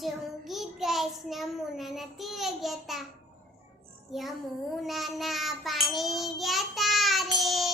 આજે હું ગીત ગાઈશ યમુનાના તીરે ગયા તા યમુનાના પાણી ગયા તા રે